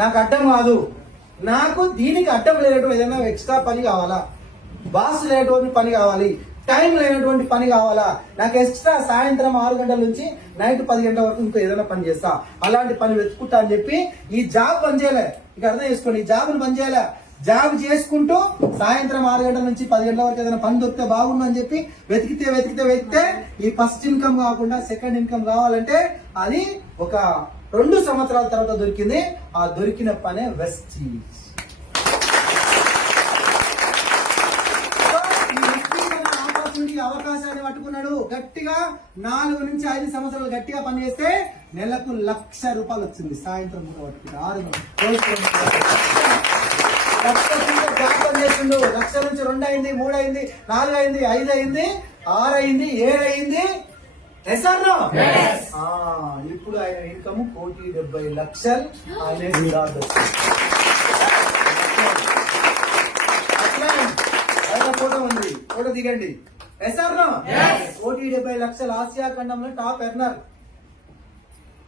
నాకు అడ్డం కాదు, నాకు దీనికి అడ్డం లేనటువంటి ఏదైనా ఎక్స్ట్రా పని కావాలా, బాస్ లేనటువంటి పని కావాలి, టైం లేనటువంటి పని కావాలా, నాకు ఎక్స్ట్రా సాయంత్రం 6 గంటల నుంచి నైట్ 10 గంటల వరకు ఇంకో ఏదైనా పని చేస్తా, అలాంటి పని వెతుకుంటా అని చెప్పి ఈ జాబ్ పని చేయలే. ఇక అర్థం చేసుకోండి, ఈ జాబ్ని పని చేయలే. జాబ్ చేసుకుంటూ సాయంత్రం 6 గంటల నుంచి 10 గంటల వరకు ఏదైనా పని దొరికితే బాగుండు అని చెప్పి వెతికితే ఈ ఫస్ట్ ఇన్కమ్ కాకుండా సెకండ్ ఇన్కమ్ కావాలంటే అది ఒక 2 సంవత్సరాల తర్వాత దొరికింది. ఆ దొరికిన పనే వెస్టీజ్. అవకాశాన్ని పట్టుకున్నాడు. గట్టిగా 4 నుంచి 5 సంవత్సరాలు గట్టిగా పనిచేస్తే నెలకు ₹1,00,000 వచ్చింది. సాయంత్రం పట్టుకుంటే 6 చేసిండు. 1,00,000 నుంచి 2 అయింది, 3 అయింది, 4 అయింది, 5 అయింది, 6 అయింది, 7 అయింది. ఇప్పుడు ఆయన ఇన్కమ్ 1,70,00,000. ఆయన ఫోటో ఉంది, ఫోటో దిగండి. 1,70,00,000 ఆసియా ఖండంలో టాప్ ఎర్నర్.